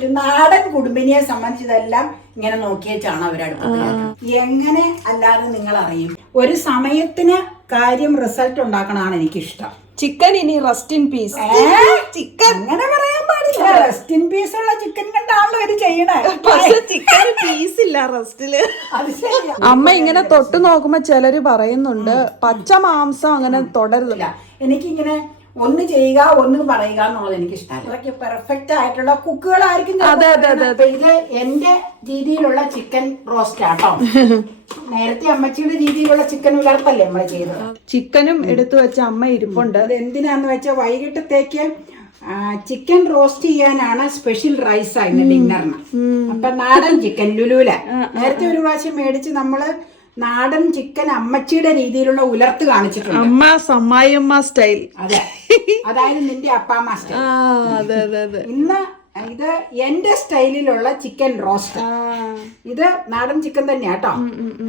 ഒരു നാടൻ കുടുംബിനിയെ സംബന്ധിച്ച് ഇതെല്ലാം ഇങ്ങനെ നോക്കിയേച്ചാണ് അവരടുപ്പത്തിലാക്കുന്നത്. എങ്ങനെ അല്ലാതെ നിങ്ങൾ അറിയും? ഒരു സമയത്തിന് കാര്യം റിസൾട്ട് ഉണ്ടാക്കണതാണ് എനിക്കിഷ്ടം. ചിക്കൻ ഇനി റെസ്റ്റ് ഇൻ പീസ്. ചിക്കൻ അങ്ങനെ പറയാൻ പാടില്ല. റെസ്റ്റ് ഇൻ പീസ് ഉള്ള ചിക്കൻ കണ്ടാണല്ലോ ഇത് ചെയ്യണേ. പക്ഷെ ചിക്കൻ പീസ് ഇല്ല റെസ്റ്റില്. അത് ശരിയാ. അമ്മ ഇങ്ങനെ തൊട്ട് നോക്കുമ്പോ ചിലര് പറയുന്നുണ്ട് പച്ച മാംസം അങ്ങനെ തുടരുന്നില്ല. എനിക്കിങ്ങനെ ഒന്ന് ചെയ്യുക ഒന്ന് പറയുക എന്നുള്ളത് എനിക്ക് ഇഷ്ടമല്ല. പെർഫെക്റ്റ് ആയിട്ടുള്ള കുക്കുകളായിരിക്കും. ഇത് എന്റെ രീതിയിലുള്ള ചിക്കൻ റോസ്റ്റ് ആട്ടോ. നേരത്തെ അമ്മച്ചിയുടെ രീതിയിലുള്ള ചിക്കൻ ഉലർത്തല്ലേ നമ്മള് ചെയ്തത്. ചിക്കനും എടുത്തു വെച്ച അമ്മ ഇരിപ്പുണ്ട്. അത് എന്തിനാന്ന് വെച്ചാൽ വൈകിട്ടത്തേക്ക് ചിക്കൻ റോസ്റ്റ് ചെയ്യാനാണ് സ്പെഷ്യൽ റൈസ് ആയിരുന്നു ഡിന്നറിന്. അപ്പൊ നാടൻ ചിക്കൻ ലുലൂല നേരത്തെ ഒരു പ്രാവശ്യം മേടിച്ച് നമ്മള് നാടൻ ചിക്കൻ അമ്മച്ചിയുടെ രീതിയിലുള്ള ഉലർത്ത് കാണിച്ചിട്ടുണ്ട്. അമ്മ സമ്മായിയമ്മ സ്റ്റൈൽ. അതെ, അതായത് നിന്റെ അപ്പാമ്മ സ്റ്റൈൽ. ഇന്ന് ഇത് എന്റെ സ്റ്റൈലിലുള്ള ചിക്കൻ റോസ്റ്റ്. ഇത് നാടൻ ചിക്കൻ തന്നെയാട്ടോ.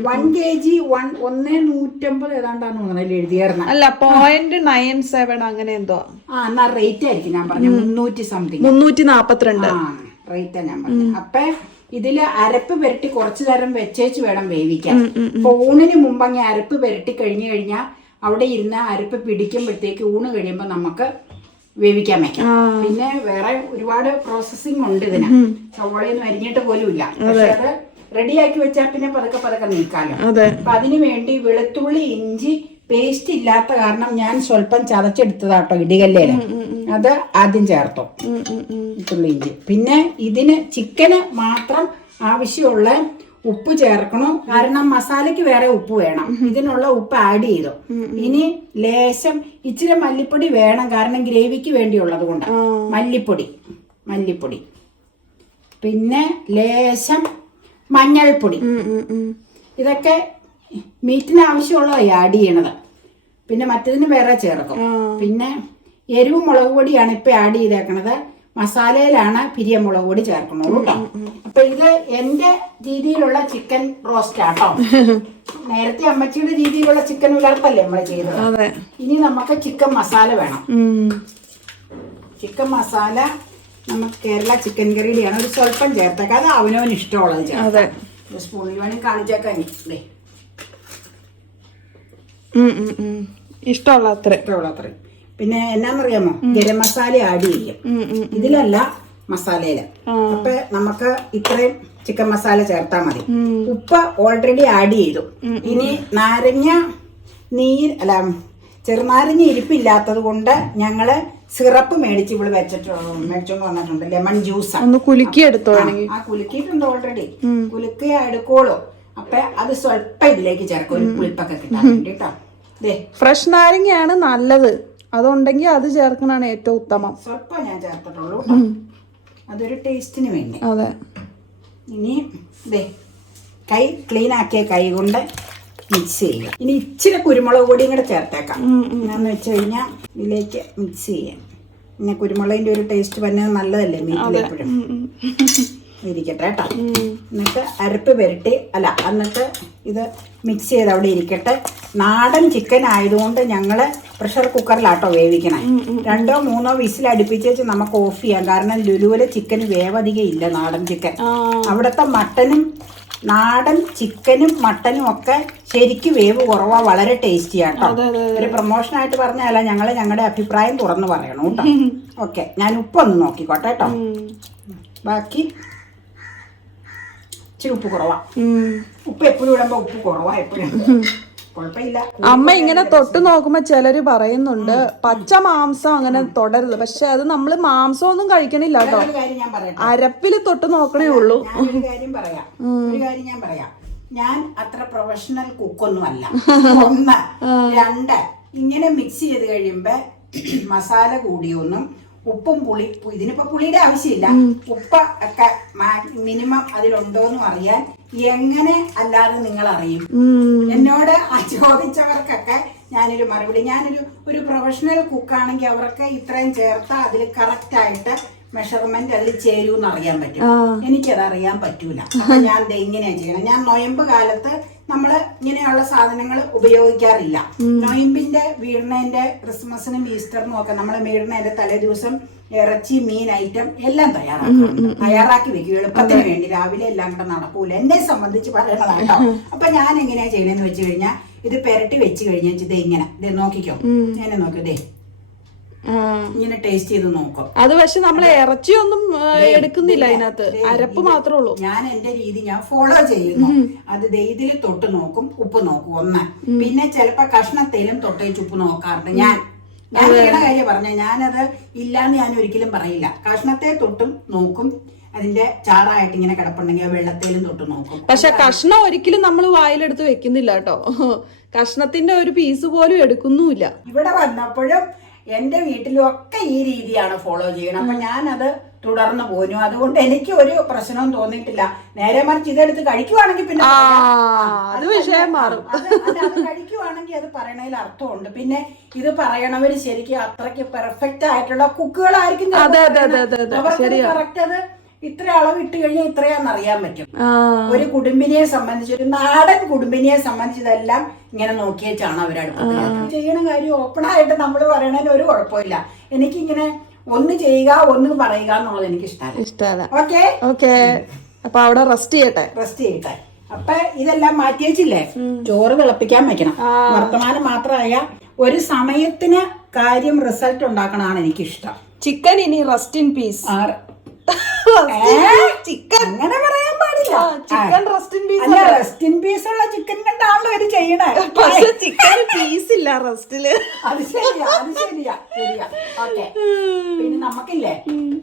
1 kg 150 ഏതാണ്ടാന്ന് തോന്നുന്നല്ലേ എഴുതിയായിരുന്നു. അല്ല 0.97 അങ്ങനെ എന്തോ. എന്നാ റേറ്റ് ആയിരിക്കും ഞാൻ പറഞ്ഞു 300 സംതിങ്. 342 റേറ്റാ ഞാൻ പറഞ്ഞു. അപ്പൊ ഇതില് അരപ്പ് പുരട്ടി കുറച്ചു നേരം വെച്ചേച്ച് വേണം വേവിക്കാൻ. അപ്പൊ ഊണിന് മുമ്പ് അങ്ങ് അരപ്പ് പുരട്ടി കഴിഞ്ഞു കഴിഞ്ഞാൽ അവിടെ ഇരുന്ന് അരപ്പ് പിടിക്കുമ്പോഴത്തേക്ക് ഊണ് കഴിയുമ്പോ നമുക്ക് വേവിക്കാൻ വെക്കാം. പിന്നെ വേറെ ഒരുപാട് പ്രോസസ്സിംഗ് ഉണ്ട് ഇതിന്. സവോളയൊന്നും അരിഞ്ഞിട്ട് പോലും ഇല്ല. പക്ഷെ അത് റെഡിയാക്കി വെച്ചാൽ പിന്നെ പതുക്കെ പതുക്കെ നീക്കാലോ. അപ്പൊ അതിനു വേണ്ടി വെളുത്തുള്ളി ഇഞ്ചി പേസ്റ്റ് ഇല്ലാത്ത കാരണം ഞാൻ സ്വല്പം ചതച്ചെടുത്തതാട്ടോ ഇടികല്ലേല്. അത് ആദ്യം ചേർത്തു വെളുത്തുള്ളി ഇഞ്ചി. പിന്നെ ഇതിന് ചിക്കന് മാത്രം ആവശ്യമുള്ള ഉപ്പ് ചേർക്കണം. കാരണം മസാലയ്ക്ക് വേറെ ഉപ്പ് വേണം. ഇതിനുള്ള ഉപ്പ് ആഡ് ചെയ്തു. ഇനി ലേശം ഇച്ചിരി മല്ലിപ്പൊടി വേണം, കാരണം ഗ്രേവിക്ക് വേണ്ടിയുള്ളത് കൊണ്ട്. മല്ലിപ്പൊടി പിന്നെ ലേശം മഞ്ഞൾപ്പൊടി. ഇതൊക്കെ മീറ്റിന് ആവശ്യമുള്ളതായി ആഡ് ചെയ്യണത്. പിന്നെ മറ്റതിന് വേറെ ചേർക്കും. പിന്നെ എരിവ് മുളക് പൊടിയാണ് ഇപ്പൊ ആഡ് ചെയ്തേക്കണത്. മസാലയിലാണ് പിരിയ മുളക് പൊടി ചേർക്കണുള്ളൂ കേട്ടോ. അപ്പൊ ഇത് എന്റെ രീതിയിലുള്ള ചിക്കൻ റോസ്റ്റ് ആട്ടോ. നേരത്തെ അമ്മച്ചിയുടെ രീതിയിലുള്ള ചിക്കൻ ഉലർത്തല്ലേ നമ്മള് ചെയ്തത്. ഇനി നമുക്ക് ചിക്കൻ മസാല വേണം. ചിക്കൻ മസാല നമുക്ക് കേരള ചിക്കൻ കറിയുടെയാണ്. ഒരു സ്വല്പം ചേർത്തേക്കാം. അത് അവനവന് ഇഷ്ടമുള്ളത് ചേർക്കാം. സ്പൂണിൽ വേണമെങ്കിൽ കാണിച്ചേക്കാൻ. ഇഷ്ടമുള്ള അത്ര. പിന്നെ എന്നാന്നറിയാമോ, ഗരം മസാല ആഡ് ചെയ്യും. ഇതിലല്ല, മസാലയില്. അപ്പൊ നമുക്ക് ഇത്രയും ചിക്കൻ മസാല ചേർത്താൽ മതി. ഉപ്പ് ഓൾറെഡി ആഡ് ചെയ്തു. ഇനി ചെറുനാരങ്ങ ഇരിപ്പില്ലാത്തത് കൊണ്ട് ഞങ്ങള് സിറപ്പ് മേടിച്ച് ഇവിടെ മേടിച്ചോണ്ട് വന്നിട്ടുണ്ട്. ലെമൺ ജ്യൂസ് കുലുക്കിയിട്ടുണ്ട് ഓൾറെഡി. കുലുക്കിയ എടുക്കോളൂ. അപ്പൊ അത് സ്വല്പം ഇതിലേക്ക് ചേർക്കും, ഒരു പുളിപ്പൊക്കെ കിട്ടാൻ വേണ്ടി കേട്ടോ. ഫ്രഷ് നാരങ്ങയാണ് നല്ലത്. അതുണ്ടെങ്കിൽ അത് ചേർക്കണാണ് ഏറ്റവും ഉത്തമം. സ്വല്പം ഞാൻ ചേർത്തിട്ടുള്ളൂ, അതൊരു ടേസ്റ്റിന് വേണ്ടി. അതെ. ഇനി കൈ ക്ലീൻ ആക്കിയ കൈ കൊണ്ട് മിക്സ് ചെയ്യുക. ഇനി ഇച്ചിരി കുരുമുളക് പൊടിയും കൂടെ ചേർത്തേക്കാം. എന്നാന്ന് വെച്ച് കഴിഞ്ഞാൽ ഇതിലേക്ക് മിക്സ് ചെയ്യാം. പിന്നെ കുരുമുളകിന്റെ ഒരു ടേസ്റ്റ് പറഞ്ഞാൽ നല്ലതല്ലേ മീറ്റിലെപ്പോഴും. ഇരിക്കട്ടെ കേട്ടോ. എന്നിട്ട് അരപ്പ് പുരട്ടി എന്നിട്ട് ഇത് മിക്സ് ചെയ്ത് അവിടെ ഇരിക്കട്ടെ. നാടൻ ചിക്കൻ ആയതുകൊണ്ട് ഞങ്ങള് പ്രഷർ കുക്കറിലാട്ടോ വേവിക്കണേ. 2 or 3 വിസിൽ അടുപ്പിച്ചേച്ച് നമുക്ക് ഓഫ് ചെയ്യാം. കാരണം ലുലുവിലെ ചിക്കന് വേവധികം ഇല്ല. നാടൻ ചിക്കൻ അവിടുത്തെ മട്ടനും നാടൻ ചിക്കനും മട്ടനും ഒക്കെ ശരിക്കും വേവ് കുറവാ. വളരെ ടേസ്റ്റിയാട്ടോ. ഒരു പ്രൊമോഷനായിട്ട് പറഞ്ഞാല ഞങ്ങളുടെ അഭിപ്രായം തുറന്നു പറയണം കേട്ടോ. ഓക്കെ, ഞാൻ ഉപ്പൊന്ന് നോക്കിക്കോട്ടെ കേട്ടോ. ബാക്കി ഇച്ചിരി ഉപ്പ് കുറവാ. ഉപ്പ് എപ്പോഴും ഇടുമ്പോ ഉപ്പ് കുറവാ എപ്പോഴും. കുഴപ്പമില്ല. അമ്മ ഇങ്ങനെ തൊട്ട് നോക്കുമ്പോ ചിലര് പറയുന്നുണ്ട് പച്ച മാംസം അങ്ങനെ തുടരുത്. പക്ഷെ അത് നമ്മള് മാംസം ഒന്നും കഴിക്കണില്ല കേട്ടോ. അരപ്പില് തൊട്ട് നോക്കണേ ഉള്ളൂ. ഒരു കാര്യം ഞാൻ പറയാം. ഞാൻ അത്ര പ്രൊഫഷണൽ കുക്കൊന്നും അല്ല. 1, 2 ഇങ്ങനെ മിക്സ് ചെയ്ത് കഴിയുമ്പോ മസാല കൂടിയൊന്നും ഉപ്പും പുളി, ഇതിനിപ്പോ പുളിയുടെ ആവശ്യമില്ല. ഉപ്പ് ഒക്കെ മിനിമം അതിലുണ്ടോന്നും അറിയാൻ എങ്ങനെ അല്ലാതെ നിങ്ങൾ അറിയും? എന്നോട് ചോദിച്ചവർക്കൊക്കെ ഞാനൊരു മറുപടി, ഞാനൊരു പ്രൊഫഷണൽ കുക്കാണെങ്കിൽ അവർക്ക് ഇത്രയും ചേർത്താൽ അതിൽ കറക്റ്റ് ആയിട്ട് മെഷർമെന്റ് അതിൽ ചേരുമെന്ന് അറിയാൻ പറ്റും. എനിക്കത് അറിയാൻ പറ്റൂല. അപ്പൊ ഞാൻ ഇങ്ങനെയാ ചെയ്യണം. ഞാൻ നൊയമ്പ് കാലത്ത് നമ്മള് ഇങ്ങനെയുള്ള സാധനങ്ങൾ ഉപയോഗിക്കാറില്ല. നൊയമ്പിന്റെ വീടിനേന്റെ ക്രിസ്മസിനും ഈസ്റ്ററിനും ഒക്കെ നമ്മള് വീടിനേന്റെ തലേ ദിവസം ഇറച്ചി മീൻ ഐറ്റം എല്ലാം തയ്യാറാക്കി വെക്കും എളുപ്പത്തിന് വേണ്ടി. രാവിലെ എല്ലാം കൂടെ നടക്കൂല, എന്നെ സംബന്ധിച്ച് പറയണതാണ് കേട്ടോ. അപ്പൊ ഞാൻ എങ്ങനെയാ ചെയ്യണെന്ന് വെച്ച് കഴിഞ്ഞാൽ ഇത് പെരട്ടി വെച്ച് കഴിഞ്ഞാൽ ഇത് ഇങ്ങനെ ഇത് നോക്കിക്കോ, ഇങ്ങനെ നോക്കൂ, ദേ ഇങ്ങനെ ടേസ്റ്റ് ചെയ്ത് നോക്കും. അത് പക്ഷെ നമ്മൾ ഇറച്ചിയൊന്നും എടുക്കുന്നില്ല അതിനകത്ത്, അരപ്പ് മാത്രമേ ഉള്ളൂ. ഞാൻ എന്റെ രീതി ഞാൻ ഫോളോ ചെയ്യുന്നു. അത് ഇതിൽ തൊട്ട് നോക്കും, ഉപ്പ് നോക്കും ഒന്ന്. പിന്നെ ചിലപ്പോ കഷ്ണത്തേലും തൊട്ടേച്ച് ഉപ്പ് നോക്കാറുണ്ട് ഞാൻ ചെയ്യണ കാര്യം പറഞ്ഞ. ഞാനത് ഇല്ലാന്ന് ഞാൻ ഒരിക്കലും പറയില്ല. കഷ്ണത്തെ തൊട്ടും നോക്കും, അതിന്റെ ചാറായിട്ട് ഇങ്ങനെ കിടപ്പുണ്ടെങ്കിൽ വെള്ളത്തേലും തൊട്ട് നോക്കും. പക്ഷെ കഷ്ണം ഒരിക്കലും നമ്മൾ വായിലെടുത്ത് വെക്കുന്നില്ല കേട്ടോ. കഷ്ണത്തിന്റെ ഒരു പീസ് പോലും എടുക്കുന്നുമില്ല. ഇവിടെ വന്നപ്പോഴും എന്റെ വീട്ടിലും ഒക്കെ ഈ രീതിയാണ് ഫോളോ ചെയ്യണം. അപ്പൊ ഞാനത് തുടർന്ന് പോന്നു. അതുകൊണ്ട് എനിക്ക് ഒരു പ്രശ്നവും തോന്നിയിട്ടില്ല. നേരെ മറിച്ച് ഇതെടുത്ത് കഴിക്കുവാണെങ്കിൽ പിന്നെ അത് വിഷയം മാറും. അത് കഴിക്കുവാണെങ്കിൽ അത് പറയണതിൽ അർത്ഥമുണ്ട്. പിന്നെ ഇത് പറയണവര് ശരിക്കും അത്രയ്ക്ക് പെർഫെക്റ്റ് ആയിട്ടുള്ള കുക്കുകളായിരിക്കും. കറക്റ്റ് അത് ഇത്ര അളവ് ഇട്ട് കഴിഞ്ഞാൽ ഇത്രയാന്ന് അറിയാൻ പറ്റും. ഒരു കുടുംബിനിയെ സംബന്ധിച്ച്, ഒരു നാടൻ കുടുംബിനിയെ സംബന്ധിച്ച് ഇതെല്ലാം ഇങ്ങനെ നോക്കിയേച്ചാണ് അവരടുപ്പത്തിൽ ചെയ്യണ കാര്യം. ഓപ്പൺ ആയിട്ട് നമ്മൾ പറയണതിന് ഒരു കുഴപ്പമില്ല. എനിക്കിങ്ങനെ ഒന്ന് ചെയ്യുക ഒന്ന് പറയുക എന്നുള്ളത് എനിക്ക് ഇഷ്ടമല്ല. ഓക്കെ, അപ്പൊ അവിടെ റെസ്റ്റ് ചെയ്യട്ടെ. അപ്പൊ ഇതെല്ലാം മാറ്റി വെച്ചില്ലേ, ചോറ് തിളപ്പിക്കാൻ വെക്കണം. വർത്തമാനം മാത്രമായ ഒരു സമയത്തിന് കാര്യം റിസൾട്ട് ഉണ്ടാക്കണതാണ് എനിക്കിഷ്ടം. ചിക്കൻ ഇനി റെസ്റ്റ് ഇൻ പീസ്. ചിക്കൻ അങ്ങനെ പറയാൻ പാടില്ല. ചിക്കൻ റെസ്റ്റ് ഇൻ പീസ് അല്ല, റെസ്റ്റ് ഇൻ പീസ് ഉള്ള ചിക്കൻ കണ്ടാണല്ലോ ഇത് ചെയ്യണേ. പക്ഷെ ചിക്കൻ പീസ് ഇല്ല റെസ്റ്റില്. അത് ശരിയാ. ഓക്കെ, പിന്നെ നമുക്കില്ലേ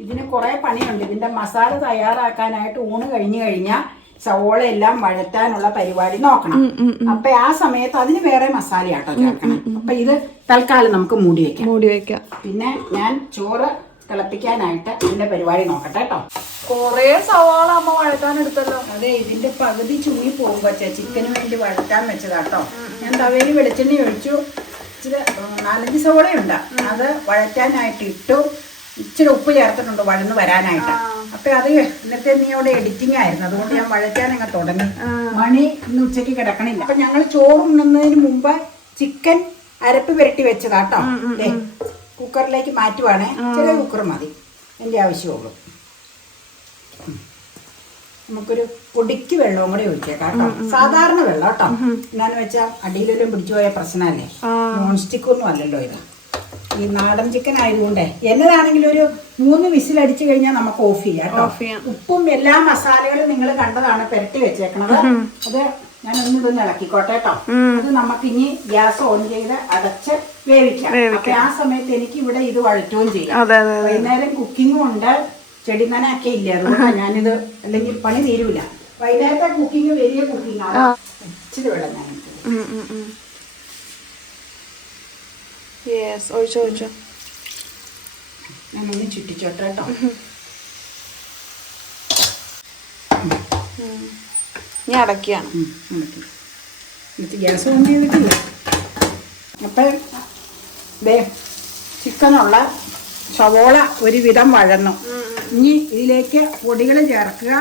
ഇതിന് കുറെ പണിയുണ്ട്. ഇതിന്റെ മസാല തയ്യാറാക്കാനായിട്ട് ഊണ് കഴിഞ്ഞു കഴിഞ്ഞാൽ സവോള എല്ലാം വഴറ്റാനുള്ള പരിപാടി നോക്കണം. അപ്പൊ ആ സമയത്ത് അതിന് വേറെ മസാലയാട്ടോ ചേർക്കണം. അപ്പൊ ഇത് തൽക്കാലം നമുക്ക് മൂടി വെക്കാം. പിന്നെ ഞാൻ ചോറ് തിളപ്പിക്കാനായിട്ട് ഇതിന്റെ പരിപാടി നോക്കട്ടെ കേട്ടോ. കൊറേ സവാള അമ്മ വഴറ്റാൻ എടുത്തല്ലോ. അതെ, ഇതിന്റെ പകുതി ചുങ്ങി പോകുമ്പോ ചിക്കന് വേണ്ടി വഴറ്റാൻ വെച്ചതാട്ടോ. ഞാൻ തവയിൽ വെളിച്ചെണ്ണ ഒഴിച്ചു. ഇച്ചിരി 4-5 സവോളയുണ്ട്, അത് വഴറ്റാനായിട്ട് ഇട്ടു. ഇച്ചിരി ഉപ്പ് ചേർത്തിട്ടുണ്ട് വഴന്ന് വരാനായിട്ട്. അപ്പൊ അത് ഇന്നത്തെ നീ അവിടെ എഡിറ്റിംഗ് ആയിരുന്നു, അതുകൊണ്ട് ഞാൻ വഴറ്റാൻ അങ്ങ് തുടങ്ങി. മണി ഇന്ന് ഉച്ചയ്ക്ക് കിടക്കണില്ല. അപ്പൊ ഞങ്ങൾ ചോറുണ്ണുന്നതിന് മുമ്പ് ചിക്കൻ അരപ്പ് പുരട്ടി വെച്ചതാട്ടോ. കുക്കറിലേക്ക് മാറ്റുവാണേ. ചെറിയ കുക്കർ മതി, എൻ്റെ ആവശ്യമുള്ളൂ. നമുക്കൊരു പൊടിക്ക് വെള്ളവും കൂടി ഒഴിച്ചേക്കാം കേട്ടോ. സാധാരണ വെള്ളം കേട്ടോ. എന്നാന്ന് വെച്ചാൽ അടിയിലെല്ലാം പിടിച്ചു പോയ പ്രശ്നമല്ലേ. നോൺ സ്റ്റിക്ക് ഒന്നും അല്ലല്ലോ ഇത്. ഈ നാടൻ ചിക്കൻ ആയതുകൊണ്ടേ എന്നതാണെങ്കിലും ഒരു 3 വിസിലടിച്ചു കഴിഞ്ഞാൽ നമുക്ക് ഓഫ് ചെയ്യാം കേട്ടോ. ഉപ്പും എല്ലാ മസാലകളും നിങ്ങൾ കണ്ടതാണ് പുരട്ടി വെച്ചേക്കണത്. അത് ഞാൻ ഒന്നിതൊന്ന് ഇളക്കിക്കോട്ടെ കേട്ടോ. അത് നമുക്ക് ഇനി ഗ്യാസ് ഓൺ ചെയ്ത് അടച്ച് വേവിക്കാം. അപ്പൊ ആ സമയത്ത് എനിക്ക് ഇവിടെ ഇത് വഴറ്റുകയും ചെയ്യാം. വൈകുന്നേരം കുക്കിങ്ങും ഉണ്ട്, ചെടി നനയൊക്കെ ഇല്ല. അതുകൊണ്ടാണ് ഞാനിത്, അല്ലെങ്കിൽ പണി തീരൂല. വൈകുന്നേരത്തെ കുക്കിങ് വലിയ കുക്കിംഗ് ആണ്. ഇച്ചിരി വെള്ളം ഞാൻ ഒഴിച്ചോ. ഞാനൊന്ന് ചുറ്റിച്ചോട്ടെ കേട്ടോ. ഞാൻ അടക്കിയാണ്. എന്നിട്ട് ഗ്യാസ് ഓൺ ചെയ്തിട്ടില്ല. അപ്പം ചിക്കനുള്ള സവോള ഒരുവിധം വഴന്നു. ഇനി ഇതിലേക്ക് പൊടികൾ ചേർക്കുക.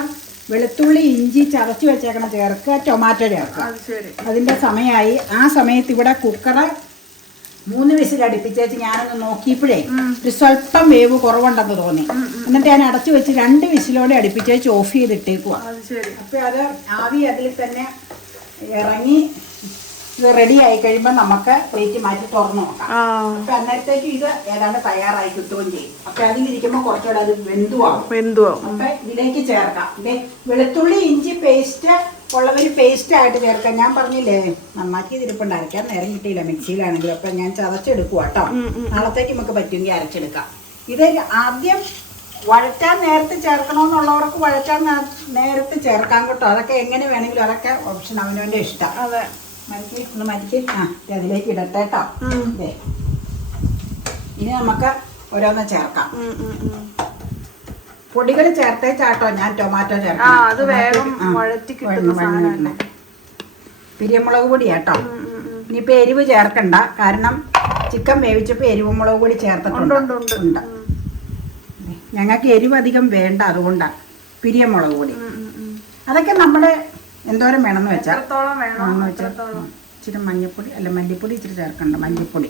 വെളുത്തുള്ളി ഇഞ്ചി ചതച്ച് വെച്ചേക്കണം ചേർക്കുക. ടൊമാറ്റോ ചേർക്കുക. അതിൻ്റെ സമയമായി. ആ സമയത്ത് ഇവിടെ കുക്കറ് 3 വിസിൽ അടുപ്പിച്ചേച്ച് ഞാനൊന്ന് നോക്കിയപ്പോഴേ ഒരു സ്വല്പം വേവ് കുറവുണ്ടെന്ന് തോന്നി. എന്നിട്ട് ഞാൻ അടച്ചു വെച്ച് 2 വിസിലോടെ അടുപ്പിച്ചേച്ച് ഓഫ് ചെയ്തിട്ടേക്കുക. അപ്പൊ അത് ആവി അതിൽ തന്നെ ഇറങ്ങി ഇത് റെഡി ആയി കഴിയുമ്പോൾ നമുക്ക് പ്ലേറ്റ് മാറ്റി തുറന്നു നോക്കാം. അപ്പൊ അന്നേരത്തേക്ക് ഇത് ഏതാണ്ട് തയ്യാറായി കിട്ടുകയും ചെയ്യും. അപ്പൊ അതിലിരിക്കുമ്പോൾ കുറച്ചുകൂടെ അത് വെന്തുവാകും. അപ്പൊ ഇതിലേക്ക് ചേർക്കാം. വെളുത്തുള്ളി ഇഞ്ചി പേസ്റ്റ് ഉള്ളവർ പേസ്റ്റ് ആയിട്ട് ചേർക്കാം. ഞാൻ പറഞ്ഞില്ലേ നന്നാക്കി ഇതിരിപ്പുണ്ട്, അരയ്ക്കാൻ നേരം കിട്ടിയില്ല മിക്സിയിലാണെങ്കിലും. അപ്പൊ ഞാൻ ചതച്ചെടുക്കുക കേട്ടോ. നാളത്തേക്ക് നമുക്ക് പറ്റുമെങ്കിൽ അരച്ചെടുക്കാം. ഇത് ആദ്യം വഴറ്റാൻ നേരത്തെ ചേർക്കണമെന്നുള്ളവർക്ക് വഴറ്റാൻ നേരത്തെ ചേർക്കാം കേട്ടോ. അതൊക്കെ എങ്ങനെ വേണമെങ്കിലും അതൊക്കെ ഓപ്ഷൻ അവനവൻ്റെ ഇഷ്ടം. അതെ, മരിക്ക് അതിലേക്ക് ഇടട്ടെ കേട്ടോ. ഇനി നമുക്ക് ഓരോന്ന് ചേർക്കാം. പൊടികൾ ചേർത്തേച്ചാട്ടോ ഞാൻ ടൊമാറ്റോ ചേർക്കാം. പിരിയമുളക് പൊടി കേട്ടോ. ഇനിയിപ്പോൾ എരിവ് ചേർക്കണ്ട, കാരണം ചിക്കൻ വേവിച്ചപ്പോൾ എരിവ് മുളക് പൊടി ചേർത്തിട്ടുണ്ട്. ഞങ്ങൾക്ക് എരിവ് അധികം വേണ്ട, അതുകൊണ്ടാണ് പിരിയമുളക് പൊടി. അതൊക്കെ നമ്മുടെ എന്തോരം വേണമെന്ന് വെച്ചാൽ ഇച്ചിരി മഞ്ഞൾപ്പൊടി അല്ല മല്ലിപ്പൊടി ഇച്ചിരി ചേർക്കണ്ട. മല്ലിപ്പൊടി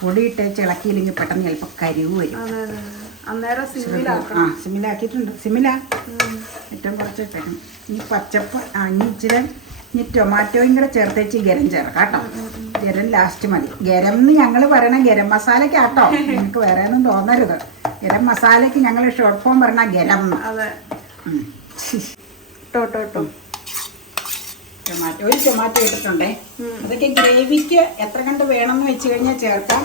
പൊടി ഇട്ട് ഇളക്കിയില്ലെങ്കിൽ പെട്ടെന്ന് ചിലപ്പോൾ കരിവ് വരും. അന്നേരം സിമ്മിലാക്കിയിട്ടുണ്ട്. സിമ്മിലാ ഏറ്റവും കുറച്ച് ഇട്ടേക്കണം. ഇനി പച്ചപ്പ് ഇനി ഇച്ചിരി ഇനി ടൊമാറ്റോയും കൂടെ ചേർത്തേച്ച് ഗരം ചേർക്കാം കേട്ടോ. ഗരം ലാസ്റ്റ് മതി. ഗരം എന്ന് ഞങ്ങൾ പറയണ ഗരം മസാലയ്ക്കാട്ടോ, നിങ്ങൾക്ക് വേറെ ഒന്നും തോന്നരുത്. ഗരം മസാലയ്ക്ക് ഞങ്ങൾ ഷോർട്ട് ഫോം പറഞ്ഞ ഗരം. ടൊമാറ്റോ ഇട്ടിട്ടുണ്ടേ. അതൊക്കെ ഗ്രേവിക്ക് എത്ര കണ്ട് വേണമെന്ന് വെച്ച് കഴിഞ്ഞാൽ ചേർക്കാം.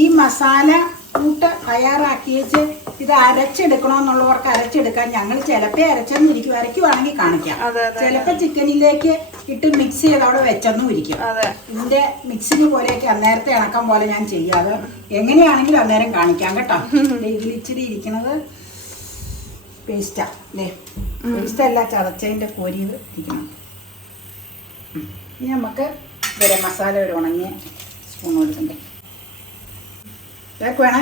ഈ മസാല കൂട്ട് തയ്യാറാക്കി വെച്ച് ഇത് അരച്ചെടുക്കണമെന്നുള്ളവർക്ക് അരച്ചെടുക്കാം. ഞങ്ങൾ ചിലപ്പോൾ അരച്ചെന്നിരിക്കും, അരയ്ക്കുവാണെങ്കിൽ കാണിക്കാം. ചിലപ്പോൾ ചിക്കനിലേക്ക് ഇട്ട് മിക്സ് ചെയ്ത് അവിടെ വെച്ചെന്നും ഇരിക്കും. ഇതിന്റെ മിക്സിങ് പോലെയൊക്കെ അന്നേരത്തെ ഇണക്കം പോലെ ഞാൻ ചെയ്യാതെ എങ്ങനെയാണെങ്കിലും അന്നേരം കാണിക്കാം കേട്ടോ. ഇതിൽ ഇച്ചിരി ഇരിക്കുന്നത് പേസ്റ്റാ. പേസ്റ്റല്ല, ചതച്ചതിൻ്റെ കോരിയത് ഇരിക്കണം. ഇനി നമുക്ക് ഗരം മസാല ഒരു ഉണങ്ങിയ സ്പൂൺ കൊടുക്കണ്ടേ. വേണേ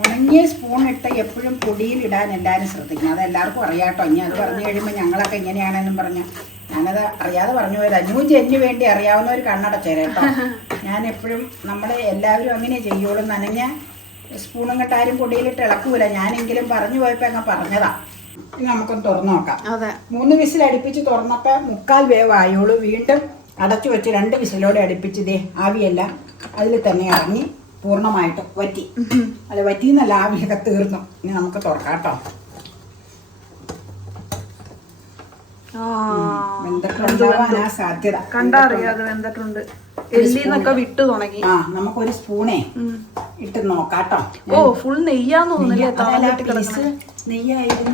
ഉണങ്ങിയ സ്പൂൺ ഇട്ട് എപ്പോഴും പൊടിയിലിടാൻ എല്ലാവരും ശ്രദ്ധിക്കണം. അത് എല്ലാവർക്കും അറിയാട്ടോ. ഇനി അത് പറഞ്ഞു കഴിയുമ്പോൾ ഞങ്ങളൊക്കെ ഇങ്ങനെയാണെന്നും പറഞ്ഞ് ഞാനത് അറിയാതെ പറഞ്ഞു പോയത്. അഞ്ഞൂറ്റി വേണ്ടി അറിയാവുന്ന ഒരു കണ്ണടച്ചേരട്ടോ. ഞാൻ എപ്പോഴും നമ്മൾ എല്ലാവരും അങ്ങനെ ചെയ്യുള്ളൂ. നനഞ്ഞ സ്പൂണും കെട്ടാരും പൊടിയിലിട്ട് ഇളക്കൂല. ഞാനെങ്കിലും പറഞ്ഞു പോയപ്പോൾ അങ്ങ് പറഞ്ഞതാ. ഇനി നമുക്കൊന്ന് തുറന്നു നോക്കാം. 3 വിസിൽ അടുപ്പിച്ച് തുറന്നപ്പോൾ 3/4 വേവായോളൂ. വീണ്ടും അടച്ചു വെച്ച് 2 വിസിലോടെ അടുപ്പിച്ച് ദേ ആവിയെല്ലാം അതിൽ തന്നെ ഇറങ്ങി പൂർണ്ണമായിട്ട് വറ്റി. അല്ല, വറ്റിന്നല്ല, ആവിയൊക്കെ തീർന്നു. ഇനി നമുക്ക് തുറക്കാം കേട്ടോ. വെന്തിട്ടുണ്ടാവാനാ സാധ്യത. കണ്ടറിയാതെ വെന്തിട്ടുണ്ട്. എല്ലിന്നൊക്കെ വിട്ടു തുടങ്ങി. നമുക്കൊരു സ്പൂണേ ഇട്ട് നോക്കാട്ടോ. ഫുൾ നെയ്യാന്ന് തോന്നുന്നില്ലേ? നെയ്യായിരുന്നു.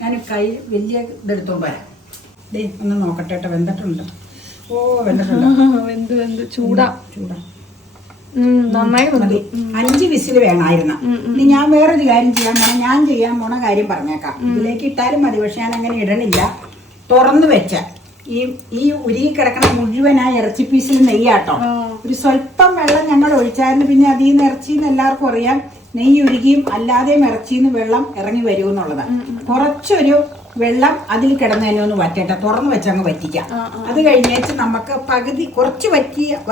ഞാൻ കൈ വലിയ ഇതെടുത്തോണ്ട് വരാം. ഒന്ന് നോക്കട്ടെ കേട്ടോ. വെന്തിട്ടുണ്ട്. വെന്ത് ചൂടാ. നന്നായി മതി. 5 വിസിൽ വേണമായിരുന്നു. ഇനി ഞാൻ വേറൊരു കാര്യം ഞാൻ ചെയ്യാൻ പോണ കാര്യം പറഞ്ഞേക്കാം. ഇതിലേക്ക് ഇട്ടാലും മതി, പക്ഷെ ഞാൻ അങ്ങനെ ഇടണില്ല. തുറന്നു വെച്ച ഈ ഉരുകി കിടക്കണ മുഴുവനായ ഇറച്ചി പീസിൽ നെയ്യാട്ടോ. ഒരു സ്വല്പം വെള്ളം ഞങ്ങൾ ഒഴിച്ചായിരുന്നു. പിന്നെ അതിൽ നിന്ന് ഇറച്ചിന്ന് എല്ലാവർക്കും അറിയാം, നെയ്യ് ഉരുകിയും അല്ലാതെയും ഇറച്ചിന്ന് വെള്ളം ഇറങ്ങി വരുമെന്നുള്ളത്. കുറച്ചൊരു വെള്ളം അതിൽ കിടന്നതിനെ ഒന്ന് വറ്റട്ടെ. തുറന്നു വെച്ചങ്ങ് വറ്റിക്കാം. അത് കഴിഞ്ഞേച്ച് നമുക്ക് പകുതി കുറച്ച്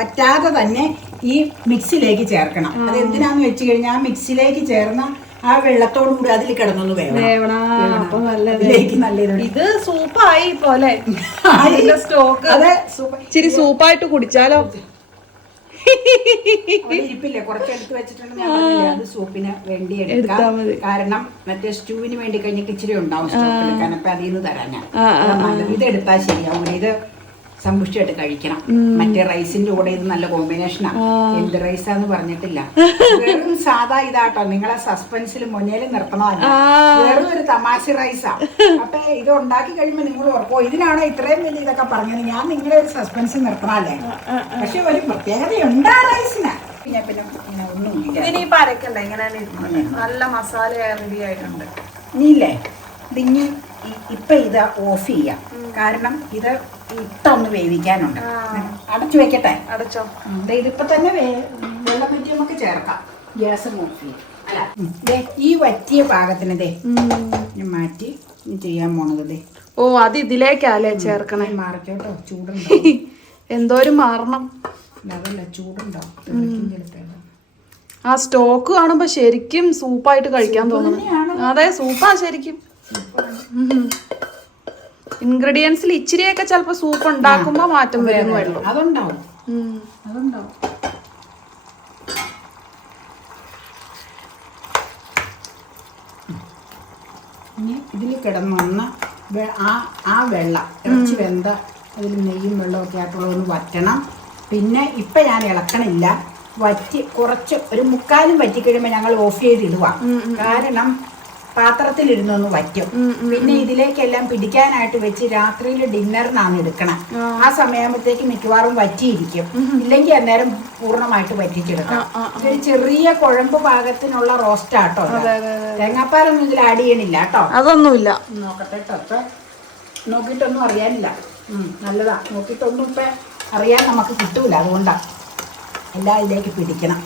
വറ്റാതെ തന്നെ ഈ മിക്സിലേക്ക് ചേർക്കണം. അത് എന്തിനാന്ന് വെച്ച് കഴിഞ്ഞാൽ ആ മിക്സിലേക്ക് ചേർന്ന ആ വെള്ളത്തോടു കൂടി അതിൽ കിടന്നൊന്ന് വേവണം. ഇത് സൂപ്പായി പോലെ സ്റ്റോക്ക്. അതെ, ഇച്ചിരി സൂപ്പായിട്ട് കുടിച്ചാലോ. ഇരിപ്പില്ലേ, കുറച്ചെടുത്ത് വെച്ചിട്ടുണ്ടെങ്കിൽ അത് സൂപ്പിന് വേണ്ടി എടുക്കാം. കാരണം മറ്റേ സ്റ്റൂവിന് വേണ്ടി കഴിഞ്ഞിട്ട് ഇച്ചിരി ഉണ്ടാവും സ്റ്റോക്ക് എടുക്കാൻ. അപ്പൊ അതിൽ നിന്ന് തരാം ഞാൻ. ഇത് എടുത്താൽ ശരിയാവും. ഇത് സമ്പുഷ്ടിയായിട്ട് കഴിക്കണം. മറ്റേ റൈസിന്റെ കൂടെ ഇത് നല്ല കോമ്പിനേഷനാണ്. എന്ത് റൈസാന്ന് പറഞ്ഞിട്ടില്ല. വെറും സാധാ ഇതാട്ടോ. നിങ്ങളെ സസ്പെൻസിൽ മുന്നേൽ നിർത്തണമല്ല. വെറും ഒരു തമാശ റൈസാ. അപ്പൊ ഇത് ഉണ്ടാക്കി കഴിയുമ്പോ നിങ്ങൾ ഓർക്കോ ഇതിനാണോ ഇത്രയും വലിയ ഇതൊക്കെ പറഞ്ഞത്. ഞാൻ നിങ്ങളെ ഒരു സസ്പെൻസ് നിർത്തണല്ലേ. പക്ഷെ ഒരു പ്രത്യേകതയുണ്ട് ആ റൈസിന്. പിന്നെ ഇങ്ങനെ ഒന്നും അരക്കണ്ട. ഇങ്ങനെ നല്ല മസാല റെഡി ആയിട്ടുണ്ട്. ഇനിയില്ലേ ഇതിങ്ങി ഇപ്പൊ ഇത് ഓഫ് ചെയ്യാം. കാരണം ഇത് ഇട്ടൊന്ന് വേവിക്കാനുണ്ട്. അടച്ചു വെക്കട്ടെ. അടച്ചോ. ഇതിപ്പോ തന്നെ വെള്ളം പറ്റി നമുക്ക് ചേർക്കാം. ഗ്യാസ് ഓഫ് ചെയ്യാം. അല്ല, ഈ വറ്റിയ പാകത്തിന് മാറ്റി ചെയ്യാൻ പോണത്. അത് ഇതിലേക്കല്ലേ ചേർക്കണേ. മാറിക്കോട്ടോ, ചൂടുണ്ടോ. എന്തോരം മാറണം. അതല്ല, ചൂടുണ്ടാവും. ആ സ്റ്റോക്ക് കാണുമ്പോ ശരിക്കും സൂപ്പായിട്ട് കഴിക്കാൻ തോന്നുന്നു. അതെ, സൂപ്പാ ശരിക്കും. ഇൻഗ്രീഡിയൻസിൽ ഇച്ചിരിയൊക്കെ ചിലപ്പോ സൂപ്പ് ഉണ്ടാക്കുമ്പോ മാറ്റം വരുന്നുള്ളൂ. അതുണ്ടാവും. ഇനി ഇതിൽ കിടന്ന ആ വെള്ളം ഇറച്ചി വെന്ത അതിൽ നെയ്യും വെള്ളമൊക്കെ ആയിട്ടുള്ളതൊന്ന് വറ്റണം. പിന്നെ ഇപ്പൊ ഞാൻ ഇളക്കണില്ല. വറ്റി കുറച്ച് ഒരു 3/4 വറ്റി കഴിയുമ്പോൾ ഞങ്ങൾ ഓഫ് ചെയ്തിടുക. കാരണം പാത്രത്തിലിരുന്നൊന്ന് വറ്റും. പിന്നെ ഇതിലേക്കെല്ലാം പിടിക്കാനായിട്ട് വെച്ച് രാത്രിയിൽ ഡിന്നറിനാണ് എടുക്കണം. ആ സമയമാകുമ്പോഴത്തേക്ക് മിക്കവാറും വറ്റിയിരിക്കും. ഇല്ലെങ്കിൽ അന്നേരം പൂർണ്ണമായിട്ട് വറ്റിച്ചെടുക്കാം. ഇതൊരു ചെറിയ കുഴമ്പ് പാകത്തിനുള്ള റോസ്റ്റാട്ടോ. തേങ്ങാപ്പാലൊന്നും ഇതിൽ ആഡ് ചെയ്യണില്ല കേട്ടോ. അതൊന്നുമില്ല. നോക്കട്ടെ കേട്ടോ. നോക്കിയിട്ടൊന്നും അറിയാനില്ല. നല്ലതാ. നോക്കിയിട്ടൊന്നും ഇപ്പൊ അറിയാൻ നമുക്ക് കിട്ടൂല. അതുകൊണ്ടാണ് എല്ലാം ഇതിലേക്ക് പിടിക്കണം.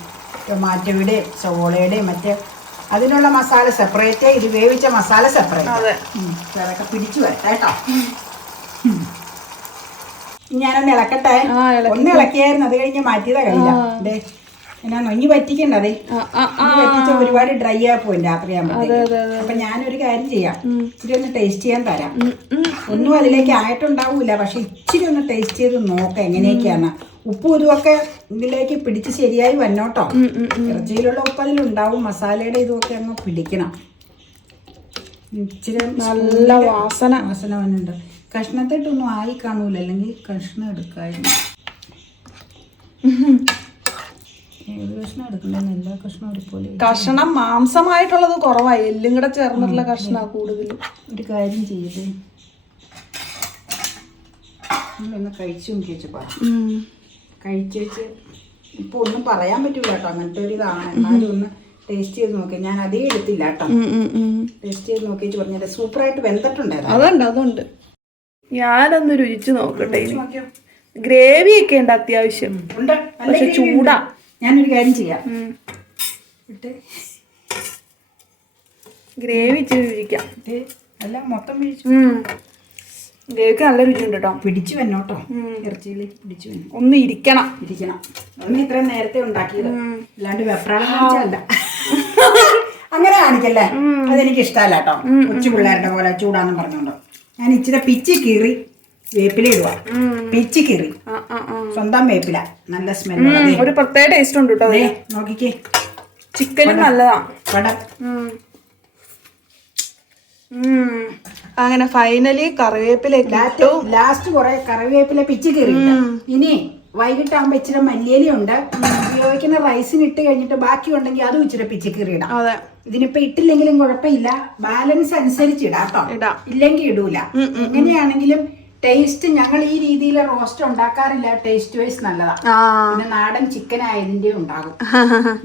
ടൊമാറ്റോയുടെയും സവോളയുടെയും മറ്റേ അതിനുള്ള മസാല സെപ്പറേറ്റ്, ഇത് വേവിച്ച മസാല സെപ്പറേറ്റ്. അതൊക്കെ പിടിച്ചു വരട്ടെ കേട്ടോ. ഞാനൊന്ന് ഇളക്കട്ടെ. ഒന്ന് ഇളക്കിയായിരുന്നു, അത് കഴിഞ്ഞ് മാറ്റിയതാ കഴിയില്ല. അതെ എന്നാ നൊഞ്ഞി പറ്റിക്കണ്ട. അതെ പറ്റിച്ച ഒരുപാട് ഡ്രൈ ആയി പോകും രാത്രി ആകുമ്പോഴത്തേക്ക്. അപ്പൊ ഞാനൊരു കാര്യം ചെയ്യാം, ഇച്ചിരി ഒന്ന് ടേസ്റ്റ് ചെയ്യാൻ തരാം. ഒന്നും അതിലേക്ക് ആയിട്ടുണ്ടാവൂല, പക്ഷെ ഇച്ചിരി ഒന്ന് ടേസ്റ്റ് ചെയ്ത് നോക്കാം എങ്ങനെയൊക്കെയാണ്. ഉപ്പും ഇതുമൊക്കെ ഇതിലേക്ക് പിടിച്ച് ശരിയായി വന്നോട്ടോ. ഇറച്ചിയിലുള്ള ഉപ്പ് അതിലുണ്ടാവും, മസാലയുടെ ഇതുമൊക്കെ അങ്ങ് പിടിക്കണം. ഇച്ചിരി നല്ല വാസന വന്നുണ്ട്. കഷ്ണത്തിട്ടൊന്നും ആയി കാണൂല, അല്ലെങ്കിൽ കഷ്ണം എടുക്കായിരുന്നു. ഏത് കഷ്ണം എടുക്കണ്ടെന്ന്, എല്ലാ കഷ്ണം ഒരുപോലെ. കഷ്ണം മാംസമായിട്ടുള്ളത് കുറവായി, എല്ലും കൂടെ ചേർന്നിട്ടുള്ള കഷ്ണ കൂടുതലും. ഒരു കാര്യം ചെയ്ത് നമ്മളൊന്ന് കഴിച്ചു നോക്കിയപ്പോ കഴിച്ചേച്ച് ഇപ്പൊ ഒന്നും പറയാൻ പറ്റൂല കേട്ടോ, അങ്ങനത്തെ ഒരു ഇതാണ്. എന്നാലും ഒന്ന് ടേസ്റ്റ് ചെയ്ത് നോക്കി. ഞാൻ അതേ എടുത്തില്ല കേട്ടോ, ടേസ്റ്റ് ചെയ്ത് നോക്കിയിട്ട് പറഞ്ഞത് സൂപ്പറായിട്ട് വെന്തിട്ടുണ്ടായിരുന്നു. അതുണ്ട്. ഞാനൊന്ന് രുചിച്ച് നോക്കട്ടെ. ഗ്രേവി ഒക്കെ ഉണ്ട് അത്യാവശ്യം, പക്ഷെ ചൂടാ. ഞാനൊരു കാര്യം ചെയ്യാം, ഗ്രേവി ഇച്ചിരി രുചിക്കാം. അല്ല മൊത്തം ഗ്രേവിക്ക് നല്ല രുചി ഉണ്ട് കേട്ടോ. പിടിച്ചു വന്നോട്ടോ, ഇറച്ചിയിലേക്ക് പിടിച്ചു വന്നു. ഒന്ന് ഇരിക്കണം. ഒന്ന് ഇത്രയും നേരത്തെ ഉണ്ടാക്കിയത്, അല്ലാണ്ട് വെപ്രാളം കാണിച്ചല്ല. അങ്ങനെ കാണിക്കല്ലേ, അതെനിക്ക് ഇഷ്ടമല്ല കേട്ടോ. കൊച്ചു പിള്ളേരുടെ പോലെ ചൂടാന്ന് പറഞ്ഞോണ്ടോ. ഞാൻ ഇച്ചിരി പിച്ചി കീറി വേപ്പില ഇടുക. പിച്ചി കീറി സ്വന്തം വേപ്പില, നല്ല സ്മെല്ല്, ഒരു പ്രത്യേക ടേസ്റ്റ് ഉണ്ട് കേട്ടോ. നോക്കിക്കേ, ചിക്കനും നല്ലതാ. അങ്ങനെ ഫൈനലി കറിവേപ്പിലേക്ക് ലാസ്റ്റ് കുറെ കറിവേപ്പില പിച്ചി കീറി. ഇനി വൈകിട്ടാകുമ്പോ ഇച്ചിരി മല്ലിയിലുണ്ട്, ഉപയോഗിക്കുന്ന റൈസിന് ഇട്ട് കഴിഞ്ഞിട്ട് ബാക്കി ഉണ്ടെങ്കിൽ അതും ഇച്ചിരി പിച്ചി കീറി ഇടാം. ഇതിനിപ്പോ ഇട്ടില്ലെങ്കിലും കുഴപ്പമില്ല, ബാലൻസ് അനുസരിച്ച് ഇടാം കേട്ടോ, ഇല്ലെങ്കിൽ ഇടൂല. എങ്ങനെയാണെങ്കിലും ടേസ്റ്റ് ഞങ്ങൾ ഈ രീതിയിൽ റോസ്റ്റ് ഉണ്ടാക്കാറില്ല, ടേസ്റ്റ് വൈസ് നല്ലതാ. പിന്നെ നാടൻ ചിക്കൻ ആയതിന്റെ ഉണ്ടാകും.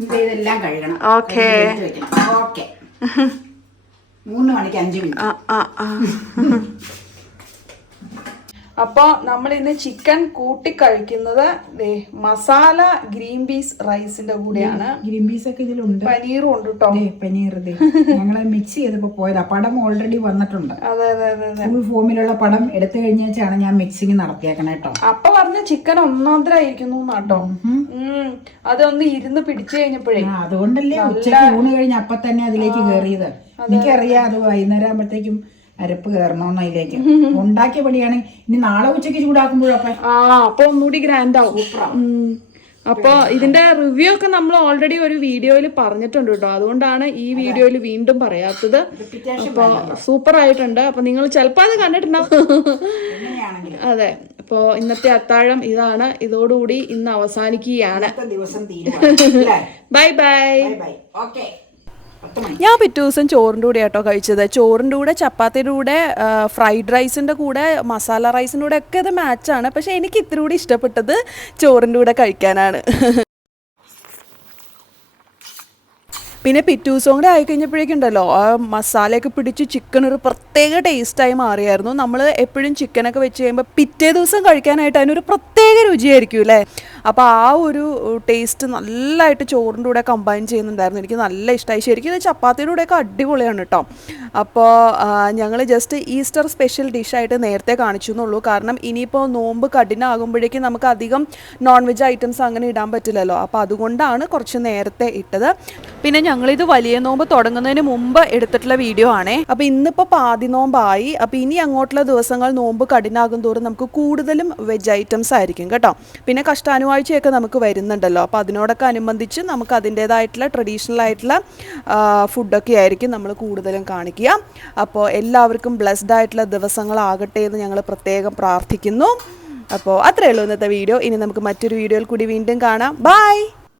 ഇതെല്ലാം കഴുകണം. ഓക്കെ 3 മണിക്ക് 5 മിനിറ്റ്. അപ്പോൾ നമ്മൾ ഇന്ന് ചിക്കൻ കൂട്ടി കഴിക്കുന്നത് മസാല ഗ്രീൻ പീസ് റൈസിന്റെ കൂടെയാണ്. ഗ്രീൻ പീസ് ഒക്കെ ഇതിലുണ്ട്, പനീറും ഉണ്ട് കേട്ടോ. പനീർ ഞങ്ങളെ മിക്സ് ചെയ്തപ്പോ പോയതാ. പടം ഓൾറെഡി വന്നിട്ടുണ്ട്. അതെ ഫുൾ ഫോമിലുള്ള പടം എടുത്തു കഴിഞ്ഞാണ് ഞാൻ മിക്സിങ് നടത്തിയേക്കണേ കേട്ടോ. അപ്പൊ പറഞ്ഞ ചിക്കൻ ഒന്നാന്തരായിരിക്കുന്നു കേട്ടോ. അതൊന്ന് ഇരുന്ന് പിടിച്ചു കഴിഞ്ഞപ്പോഴേ, അതുകൊണ്ടല്ലേ ഉച്ചയ്ക്ക് ഊണ് കഴിഞ്ഞ അപ്പൊ തന്നെ അതിലേക്ക് കയറിയത്. എനിക്കറിയാം അത് വൈകുന്നേരം ആകുമ്പോഴത്തേക്കും അരപ്പ് കയറണോന്ന് അതിലേക്ക്. ഉണ്ടാക്കിയ പണിയാണ്. ഇനി നാളെ ഉച്ചയ്ക്ക് ചൂടാക്കുമ്പോഴൊക്കെ അപ്പൊ ഒന്നുകൂടി ഗ്രാൻഡ് ആവും. അപ്പൊ ഇതിന്റെ റിവ്യൂ ഒക്കെ നമ്മൾ ഓൾറെഡി ഒരു വീഡിയോയിൽ പറഞ്ഞിട്ടുണ്ട് കേട്ടോ, അതുകൊണ്ടാണ് ഈ വീഡിയോയിൽ വീണ്ടും പറയാത്തത്. അപ്പൊ സൂപ്പർ ആയിട്ടുണ്ട്. അപ്പൊ നിങ്ങൾ ചിലപ്പോ അത് കണ്ടിട്ടുണ്ടാവും. അതെ, അപ്പോ ഇന്നത്തെ അത്താഴം ഇതാണ്. ഇതോടുകൂടി ഇന്ന് അവസാനിക്കുകയാണ്. Bye bye. ഞാൻ പിറ്റേ ദിവസം ചോറിൻ്റെ കൂടെ ആട്ടോ കഴിച്ചത്. ചോറിൻ്റെ കൂടെ, ചപ്പാത്തിയുടെ കൂടെ, ഫ്രൈഡ് റൈസിൻ്റെ കൂടെ, മസാല റൈസിൻ്റെ കൂടെ ഒക്കെ ഇത് മാച്ചാണ്. പക്ഷേ എനിക്ക് ഇത്തിരി കൂടി ഇഷ്ടപ്പെട്ടത് ചോറിൻ്റെ കൂടെ കഴിക്കാനാണ്. പിന്നെ പിറ്റേ ദിവസം കൂടെ ആയിക്കഴിഞ്ഞപ്പോഴേക്കുണ്ടല്ലോ ആ മസാലയൊക്കെ പിടിച്ച് ചിക്കൻ ഒരു പ്രത്യേക ടേസ്റ്റായി മാറിയായിരുന്നു. നമ്മൾ എപ്പോഴും ചിക്കനൊക്കെ വെച്ച് കഴിയുമ്പോൾ പിറ്റേ ദിവസം കഴിക്കാനായിട്ട് അതിനൊരു പ്രത്യേക രുചിയായിരിക്കും അല്ലേ. അപ്പോൾ ആ ഒരു ടേസ്റ്റ് നല്ലതായിട്ട് ചോറിൻ്റെ കൂടെ കമ്പൈൻ ചെയ്യുന്നുണ്ടായിരുന്നു. എനിക്ക് നല്ല ഇഷ്ടമായി. ശരിക്കും ഇത് ചപ്പാത്തിയുടെ കൂടെയൊക്കെ അടിപൊളിയാണ് കേട്ടോ. അപ്പോൾ ഞങ്ങൾ ജസ്റ്റ് ഈസ്റ്റർ സ്പെഷ്യൽ ഡിഷായിട്ട് നേരത്തെ കാണിച്ചു എന്നുള്ളൂ. കാരണം ഇനിയിപ്പോൾ നോമ്പ് കഠിനമാകുമ്പോഴേക്കും നമുക്ക് അധികം നോൺ വെജ് ഐറ്റംസ് അങ്ങനെ ഇടാൻ പറ്റില്ലല്ലോ. അപ്പോൾ അതുകൊണ്ടാണ് കുറച്ച് നേരത്തെ ഇട്ടത്. പിന്നെ ഞങ്ങളിത് വലിയ നോമ്പ് തുടങ്ങുന്നതിന് മുമ്പ് എടുത്തിട്ടുള്ള വീഡിയോ ആണേ. അപ്പോൾ ഇന്നിപ്പോൾ പാതി നോമ്പായി. അപ്പോൾ ഇനി അങ്ങോട്ടുള്ള ദിവസങ്ങൾ നോമ്പ് കഠിനാകും തോറും നമുക്ക് കൂടുതലും വെജ് ഐറ്റംസ് ആയിരിക്കും കേട്ടോ. പിന്നെ കഷ്ടാനുവാഴ്ചയൊക്കെ നമുക്ക് വരുന്നുണ്ടല്ലോ. അപ്പോൾ അതിനോടൊക്കെ അനുബന്ധിച്ച് നമുക്ക് അതിൻ്റേതായിട്ടുള്ള ട്രഡീഷണൽ ആയിട്ടുള്ള ഫുഡൊക്കെ ആയിരിക്കും നമ്മൾ കൂടുതലും കാണിക്കുക. അപ്പോൾ എല്ലാവർക്കും ബ്ലെസ്ഡ് ആയിട്ടുള്ള ദിവസങ്ങളാകട്ടെ എന്ന് ഞങ്ങൾ പ്രത്യേകം പ്രാർത്ഥിക്കുന്നു. അപ്പോൾ അത്രയേ ഉള്ളൂ ഇന്നത്തെ വീഡിയോ. ഇനി നമുക്ക് മറ്റൊരു വീഡിയോയിൽ കൂടി വീണ്ടും കാണാം. ബൈ.